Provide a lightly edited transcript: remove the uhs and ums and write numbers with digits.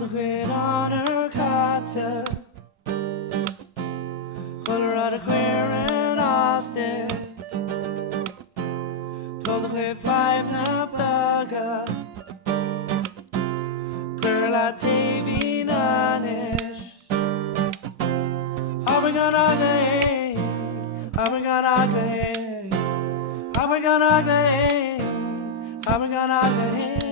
the queen on her cutter. Pull her out of queer in Austin. Pull the queen five na bugger. Girl at TV nanish. Abair gan Eagla, Abair gan Eagla, Abair gan Eagla, Abair gan Eagla.